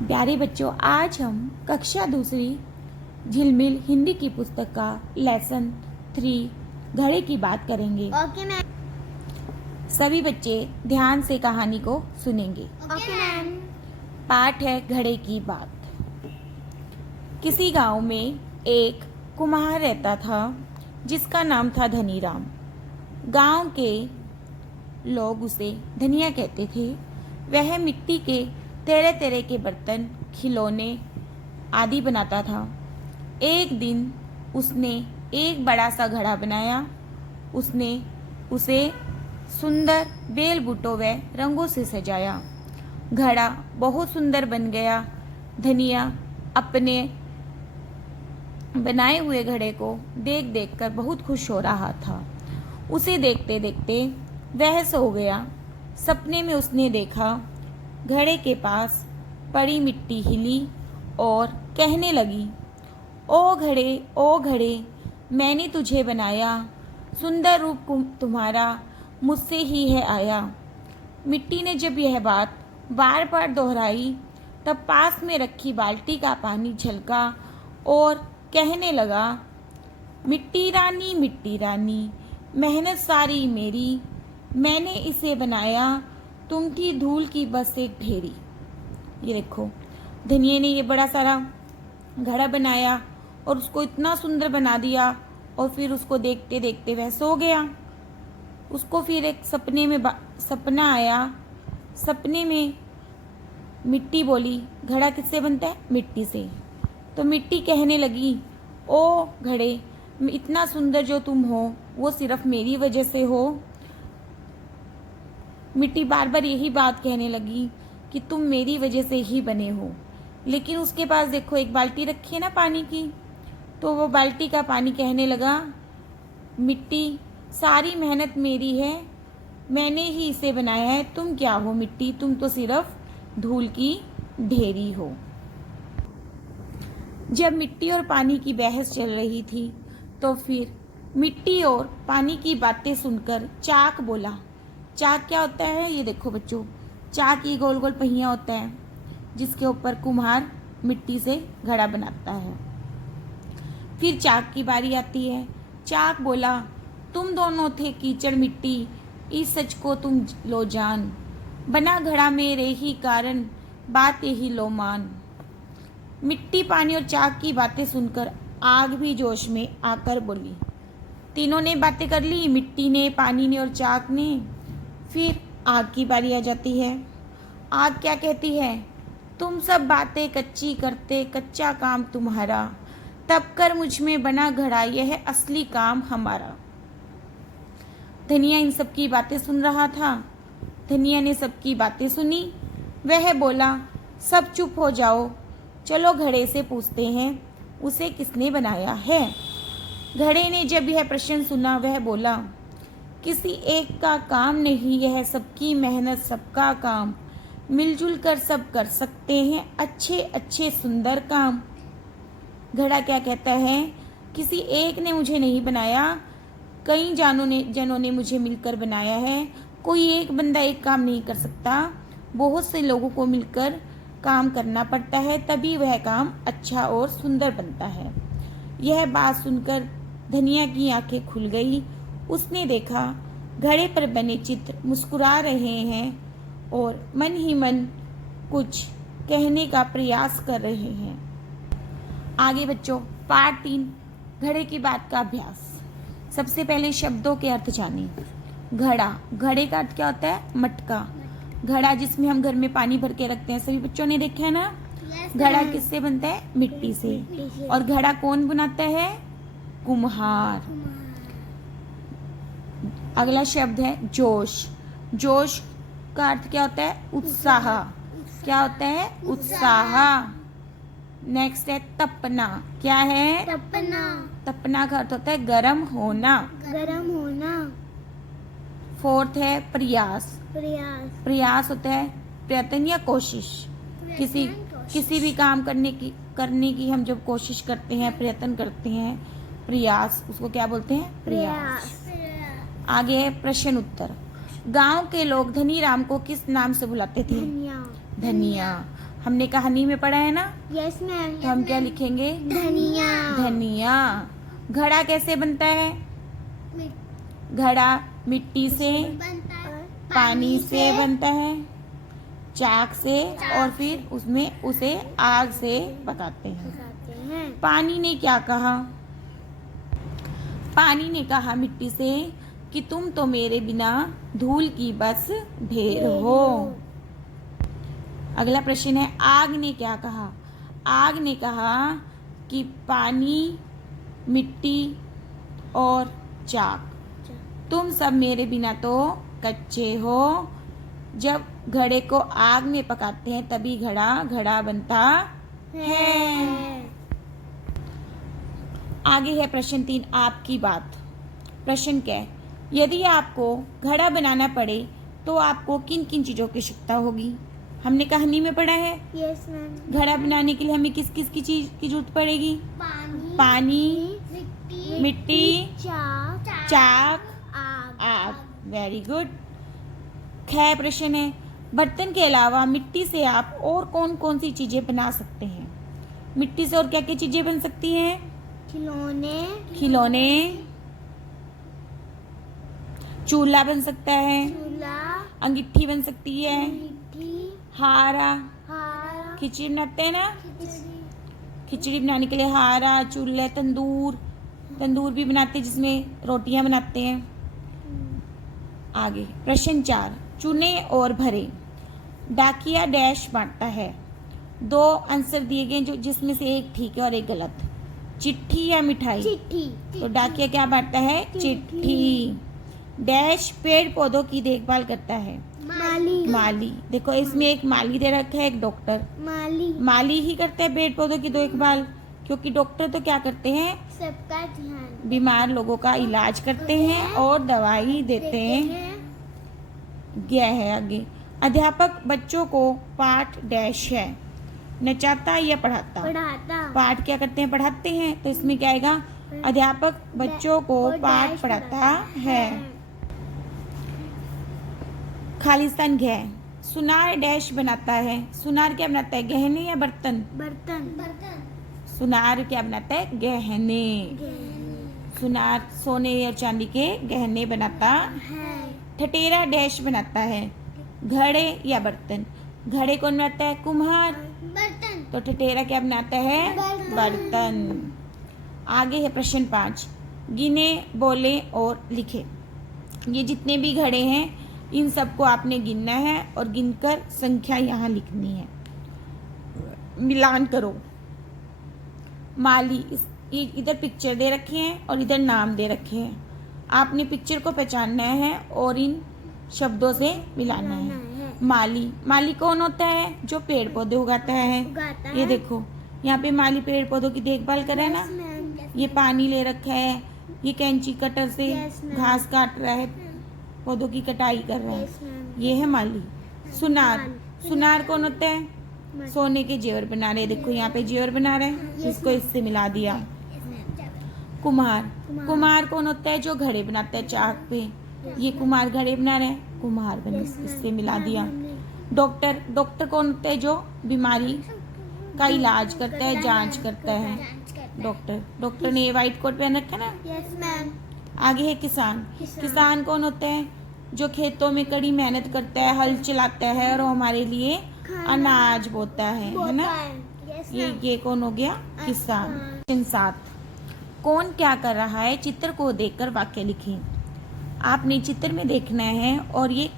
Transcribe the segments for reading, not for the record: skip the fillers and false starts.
प्यारे बच्चों, आज हम कक्षा दूसरी झिलमिल हिंदी की पुस्तक का लेसन 3 घड़े की बात करेंगे। Okay ma'am. सभी बच्चे ध्यान से कहानी को सुनेंगे। Okay ma'am. पाठ है घड़े की बात। किसी गांव में एक कुम्हार रहता था जिसका नाम था धनीराम। गांव के लोग उसे धनिया कहते थे। वह मिट्टी के तरह तरह के बर्तन, खिलौने आदि बनाता था। एक दिन उसने एक बड़ा सा घड़ा बनाया। उसने उसे सुंदर बेल बूटों व रंगों से सजाया। घड़ा बहुत सुंदर बन गया। धनिया अपने बनाए हुए घड़े को देख देख कर बहुत खुश हो रहा था। उसे देखते देखते वह सो गया। सपने में उसने देखा घड़े के पास पड़ी मिट्टी हिली और कहने लगी, ओ घड़े, मैंने तुझे बनाया, सुंदर रूप तुम्हारा मुझसे ही है आया। मिट्टी ने जब यह बात बार बार दोहराई तब पास में रखी बाल्टी का पानी झलका और कहने लगा, मिट्टी रानी, मेहनत सारी मेरी, मैंने इसे बनाया, तुम थी धूल की बस एक ढेरी। ये देखो, धनिया ने ये बड़ा सारा घड़ा बनाया और उसको इतना सुंदर बना दिया और फिर उसको देखते देखते वह सो गया। उसको फिर एक सपना आया। सपने में मिट्टी बोली, घड़ा किससे बनता है? मिट्टी से। तो मिट्टी कहने लगी, ओ घड़े, इतना सुंदर जो तुम हो वो सिर्फ मेरी वजह से हो। मिट्टी बार बार यही बात कहने लगी कि तुम मेरी वजह से ही बने हो। लेकिन उसके पास देखो एक बाल्टी रखी है ना पानी की, तो वो बाल्टी का पानी कहने लगा, मिट्टी सारी मेहनत मेरी है, मैंने ही इसे बनाया है, तुम क्या हो मिट्टी, तुम तो सिर्फ धूल की ढेरी हो। जब मिट्टी और पानी की बहस चल रही थी तो फिर मिट्टी और पानी की बातें सुनकर चाक बोला। चाक क्या होता है? ये देखो बच्चों, चाक ये गोल गोल पहिया होता है जिसके ऊपर कुम्हार मिट्टी से घड़ा बनाता है। फिर चाक की बारी आती है। चाक बोला, तुम दोनों थे कीचड़ मिट्टी, इस सच को तुम लो जान, बना घड़ा मेरे ही कारण, बात यही लो मान। मिट्टी, पानी और चाक की बातें सुनकर आग भी जोश में आकर बोली। तीनों ने बातें कर ली, मिट्टी ने, पानी ने और चाक ने। फिर आग की बारी आ जाती है। आग क्या कहती है? तुम सब बातें कच्ची करते, कच्चा काम तुम्हारा, तब कर मुझ में बना घड़ा, यह है असली काम हमारा। धनिया इन सब की बातें सुन रहा था। धनिया ने सबकी बातें सुनी। वह बोला, सब चुप हो जाओ, चलो घड़े से पूछते हैं उसे किसने बनाया है। घड़े ने जब यह प्रश्न सुना वह बोला, किसी एक का काम नहीं, यह सबकी मेहनत, सबका काम, मिलजुल कर सब कर सकते हैं अच्छे अच्छे सुंदर काम। घड़ा क्या कहता है? किसी एक ने मुझे नहीं बनाया, कई जनों ने मुझे मिलकर बनाया है। कोई एक बंदा एक काम नहीं कर सकता, बहुत से लोगों को मिलकर काम करना पड़ता है, तभी वह काम अच्छा और सुंदर बनता है। यह बात सुनकर धनिया की आंखें खुल गई। उसने देखा घड़े पर बने चित्र मुस्कुरा रहे हैं और मन ही मन कुछ कहने का प्रयास कर रहे हैं। आगे बच्चों, पार्ट 3 घड़े की बात का अभ्यास। सबसे पहले शब्दों के अर्थ जानें। घड़ा, घड़े का अर्थ क्या होता है? मटका। घड़ा जिसमें हम घर में पानी भर के रखते हैं, सभी बच्चों ने देखा है ना। घड़ा किससे बनता है? मिट्टी से। और घड़ा कौन बनाता है? कुम्हार। अगला शब्द है जोश। जोश का अर्थ क्या होता है? उत्साह। क्या होता है? उत्साह। नेक्स्ट है तपना। क्या है? तपना। तपना का अर्थ होता है गरम होना। गरम होना। फोर्थ है प्रयास। प्रयास। प्रयास होता है प्रयत्न या कोशिश। किसी भी काम करने की हम जब कोशिश करते हैं, प्रयत्न करते हैं, प्रयास, उसको क्या बोलते हैं? प्रयास। आगे है प्रश्न उत्तर। गांव के लोग धनीराम को किस नाम से बुलाते थे? धनिया। धनिया। हमने कहानी में पढ़ा है ना, यस मैम। तो हम क्या लिखेंगे? धनिया। धनिया। घड़ा कैसे बनता है? घड़ा मिट्टी से, बनता है पानी से बनता है, चाक से, और फिर उसमें उसे आग से पकाते हैं। खाते हैं। पानी ने क्या कहा? पानी ने कहा मिट्टी से कि तुम तो मेरे बिना धूल की बस ढेर हो। अगला प्रश्न है, आग ने क्या कहा? आग ने कहा कि पानी, मिट्टी और चाक, तुम सब मेरे बिना तो कच्चे हो। जब घड़े को आग में पकाते हैं तभी घड़ा घड़ा बनता है। आगे है प्रश्न 3, आपकी बात। प्रश्न क्या है? यदि आपको घड़ा बनाना पड़े तो आपको किन किन चीजों की आवश्यकता होगी? हमने कहानी में पढ़ा है, यस मैम। घड़ा बनाने के लिए हमें किस किस की चीज की जरूरत पड़ेगी? पानी, मिट्टी, चाक, आग। Very good. ख प्रश्न है, बर्तन के अलावा मिट्टी से आप और कौन कौन सी चीजें बना सकते हैं? मिट्टी से और क्या क्या चीजें बन सकती हैं? खिलौने, चूल्हा बन सकता है, अंगीठी बन सकती है, हारा, खिचड़ी बनाते हैं ना, खिचड़ी बनाने के लिए हारा, चूल्हे, तंदूर भी बनाते हैं जिसमें रोटियां बनाते हैं। आगे प्रश्न 4, चुने और भरे। डाकिया डैश बांटता है। 2 आंसर दिए गए जो जिसमें से एक ठीक है और एक गलत। चिट्ठी या मिठाई? तो डाकिया क्या बांटता है? चिट्ठी। डैश पेड़ पौधों की देखभाल करता है। माली। देखो इसमें एक माली दे रखा है, एक डॉक्टर। माली ही करते हैं पेड़ पौधों की देखभाल, क्योंकि डॉक्टर तो क्या करते हैं? सबका ध्यान, बीमार लोगों का इलाज करते हैं और दवाई देते हैं। गया है आगे, अध्यापक बच्चों को पाठ डैश है। नचाता या पढ़ाता? पाठ क्या करते हैं? पढ़ाते हैं। तो इसमें क्या आएगा? अध्यापक बच्चों को पाठ पढ़ाता है। खालिस्तान घ, सुनार डैश बनाता है। सुनार क्या बनाता है? गहने या बर्तन? सुनार क्या बनाता है? गहने। सुनार सोने या चांदी के गहने बनाता है। ठठेरा डैश बनाता है। घड़े या बर्तन? घड़े कौन बनाता है? कुम्हार। तो ठठेरा क्या बनाता है? बर्तन। आगे है प्रश्न 5, गिने, बोले और लिखे। ये जितने भी घड़े हैं इन सबको आपने गिनना है और गिनकर संख्या यहाँ लिखनी है। मिलान करो। माली, इधर पिक्चर दे रखे हैं और इधर नाम दे रखे हैं। आपने पिक्चर को पहचानना है और इन शब्दों से मिलाना है। माली कौन होता है? जो पेड़ पौधे उगाता है। ये देखो यहाँ पे माली पेड़ पौधों की देखभाल कर रहा है ना। ये पानी ले रखा है, ये कैंची कटर से घास काट रहा है, पौधों की कटाई कर रहा है। ये है माली। सुनार कौन होता है? सोने के जेवर बना रहे। देखो यहाँ पे जेवर बना रहे हैं, इसको इससे मिला दिया। कुम्हार कौन होता है? जो घड़े बनाता है चाक पे। ये कुम्हार घड़े बना रहे हैं, कुम्हार बने इससे मिला दिया। डॉक्टर कौन होता है? जो बीमारी का इलाज करता है, जांच करता है। डॉक्टर ने ये व्हाइट कोट पहन रखा ना। आगे है किसान कौन होता है? जो खेतों में कड़ी मेहनत करता है, हल चलाता है और हमारे लिए अनाज बोता है ना। ये कौन हो गया? किसान। 7, कौन क्या कर रहा है? चित्र को देखकर वाक्य लिखें। आपने चित्र में देखना है और ये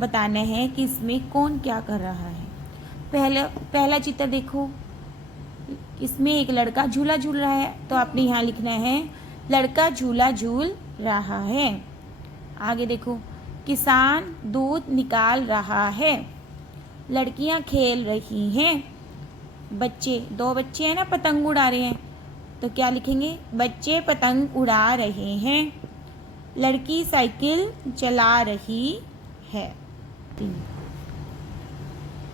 बताना है कि इसमें कौन क्या कर रहा है। पहला चित्र देखो, इसमें एक लड़का झूला झूल रहा है, तो आपने यहाँ लिखना है लड़का झूला झूल रहा है। आगे देखो, किसान दूध निकाल रहा है। लड़कियां खेल रही हैं। बच्चे, 2 बच्चे हैं ना, पतंग उड़ा रहे हैं, तो क्या लिखेंगे? बच्चे पतंग उड़ा रहे हैं। लड़की साइकिल चला रही है।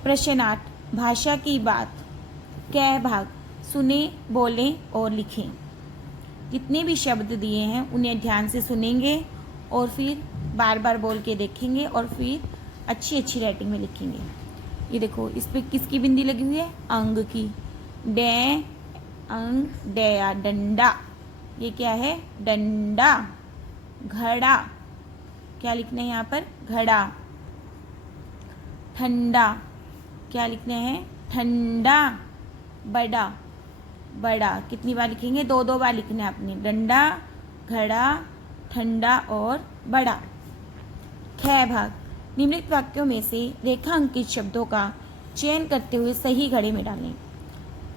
प्रश्न 8, भाषा की बात। कै भाग, सुने, बोलें और लिखें। जितने भी शब्द दिए हैं उन्हें ध्यान से सुनेंगे और फिर बार बार बोल के देखेंगे और फिर अच्छी राइटिंग में लिखेंगे। ये देखो इस पे किसकी बिंदी लगी हुई है, अंग की। डे अंग डया, डंडा, ये क्या है, डंडा। घड़ा, क्या लिखना है यहाँ पर, घड़ा। ठंडा, क्या लिखना है, ठंडा। बड़ा, बड़ा कितनी बार लिखेंगे, 2 बार लिखना है आपने, डंडा, घड़ा, ठंडा और बड़ा। ख भाग, निम्नलिखित वाक्यों में से रेखांकित शब्दों का चयन करते हुए सही घड़े में डालें।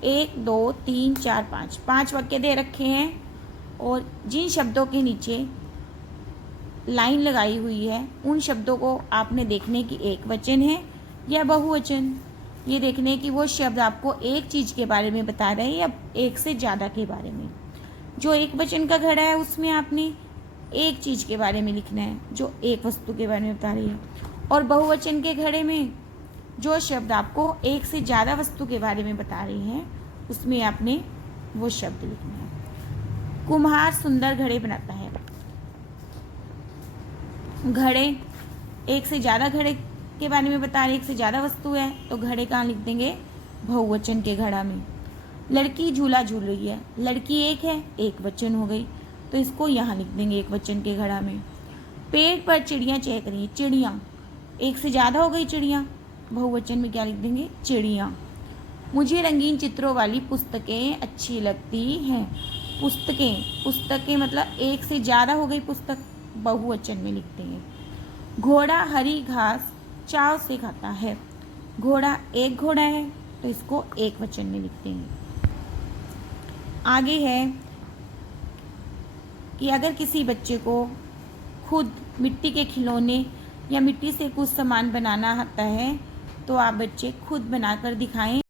1 2 3 4 5, 5 वाक्य दे रखे हैं और जिन शब्दों के नीचे लाइन लगाई हुई है उन शब्दों को आपने देखने की एक वचन है या बहुवचन, ये देखने कि वो शब्द आपको एक चीज़ के बारे में बता रहे हैं या एक से ज़्यादा के बारे में। जो एक वचन का घड़ा है उसमें आपने एक चीज़ के बारे में लिखना है जो एक वस्तु के बारे में बता रही है, और बहुवचन के घड़े में जो शब्द आपको एक से ज़्यादा वस्तु के बारे में बता रही हैं उसमें आपने वो शब्द लिखना है। कुम्हार सुंदर घड़े बनाता है। घड़े एक से ज़्यादा घड़े के बारे में बता रहे, एक से ज़्यादा वस्तु है तो घड़े कहाँ लिख देंगे, बहुवचन के घड़ा में। लड़की झूला झूल रही है, लड़की एक है, एक वचन हो गई तो इसको यहाँ लिख देंगे एक वचन के घड़ा में। पेड़ पर चिड़ियाँ चहक रही हैं, चिड़ियाँ एक से ज़्यादा हो गई, चिड़ियाँ बहुवचन में क्या लिख देंगे, चिड़ियाँ। मुझे रंगीन चित्रों वाली पुस्तकें अच्छी लगती हैं। पुस्तकें, पुस्तकें मतलब एक से ज़्यादा हो गई पुस्तक, बहुवचन में लिख देंगे। घोड़ा हरी घास चाव से खाता है, घोड़ा एक घोड़ा है तो इसको एक वचन में लिख देंगे। आगे है कि अगर किसी बच्चे को खुद मिट्टी के खिलौने या मिट्टी से कुछ सामान बनाना आता है तो आप बच्चे खुद बनाकर दिखाएं।